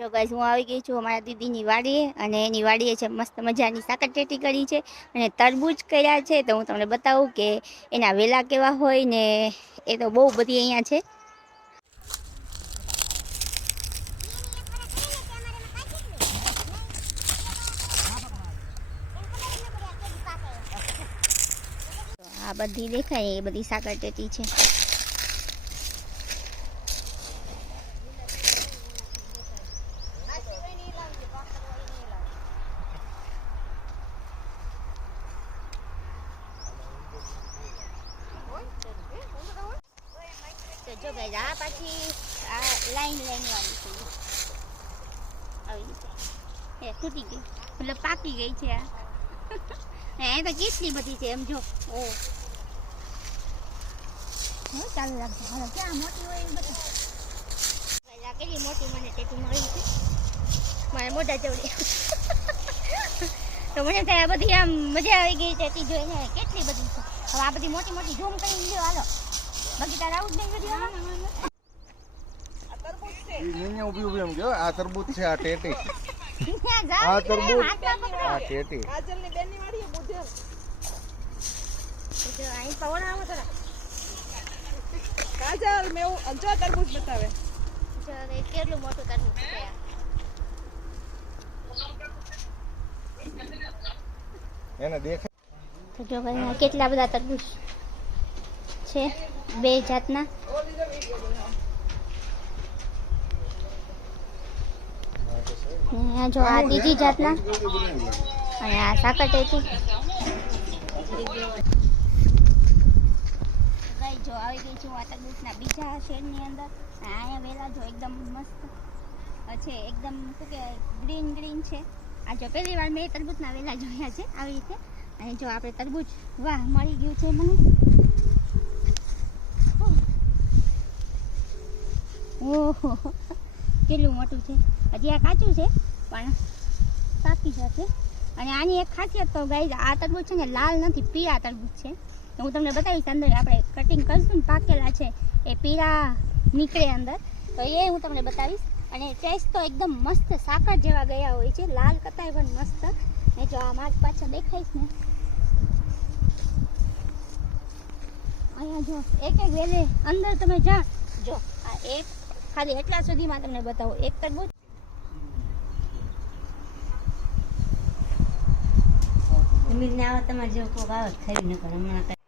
જો ગાઈસ હું આવી ગઈ છું અમારા દીદીની વાડીએ અને એની વાડીએ છે મસ્ત મજાની સાકરટેટી કરી છે અને તરબૂચ કર્યા છે. તો હું તમને બતાવું કે એના વેલા કેવા હોય ને એ તો બહુ બધી અહીંયા છે. આ બધી દેખાય એ બધી સાકરટેટી છે. જો ગાઈસ આ પાછી આ લાઈન વાળી છે આવી રીતે એ તૂટી ગઈ મતલબ પાકી ગઈ છે આ એ તો કેટલી બધી છે એમ જો ઓ ચાલુ રાખજો હાલો ક્યાં મોટી હોય એ બધી ગાઈસ આ કેટલી મોટી મને ટેટી મળી છે મારા મોઢા જેવડી તો મને થાય આ બધી આમ મજા આવી ગઈ ટેટી જોઈને કેટલી બધી છે. હવે આ બધી મોટી મોટી ઝૂમ કરીને લ્યો હાલો બાકી તારે આવું જ નહીં વિડીયો અહીંયા ઊભી ઊભી એમ કયો આ તરબૂચ છે આ ટેટી આ તરબૂચ આ ટેટી કાજલની બેનની વાડી બુધે જો અહીં પવન આવો તો કાજલ મે જો તરબૂચ બતાવે જો એ કેટલું મોટું તરબૂચ છે એને દેખાય તો જો ભાઈ કેટલા બધા તરબૂચ છે બે જાતના. જો આ ત્રીજી જાતના અને આ સાકરટેટી જો આવી ગઈ છું આ તરબૂચના બીજા શેડની અંદર. અહીંયા વેલા જો એકદમ મસ્ત છે એકદમ શું કે ગ્રીન ગ્રીન છે. આ જો પહેલી વાર મેં તરબૂચના વેલા જોયા છે આવી રીતે. અને જો આપણે તરબૂચ વાહ મળી ગયું છે મને. ઓહો કેટલું મોટું છે. હજી આ કાચું છે પણ પાકી જશે. અને આની એક ખાસિયત તો ગાઈઝ આ તરબૂચ છે ને લાલ નથી પીળા તરબૂચ છે. તો હું તમને બતાવીશ અંદર આપણે કટિંગ કરીશું ને પાકેલા છે એ પીળા નીકળે અંદર તો એ હું તમને બતાવીશ. અને ટેસ્ટ તો એકદમ મસ્ત સાકર જેવા ગયા હોય છે લાલ કતાય પણ મસ્ત. ને જો આ માર્ક પાછળ દેખાઈશ ને અહીંયા જો એક એક વેલે અંદર તમે જા જો આ એક ખાલી એટલા સુધીમાં તમને બતાવો એક તરબૂચ તમારે જેવું કોક આવે ખરી ન કરે હમણાં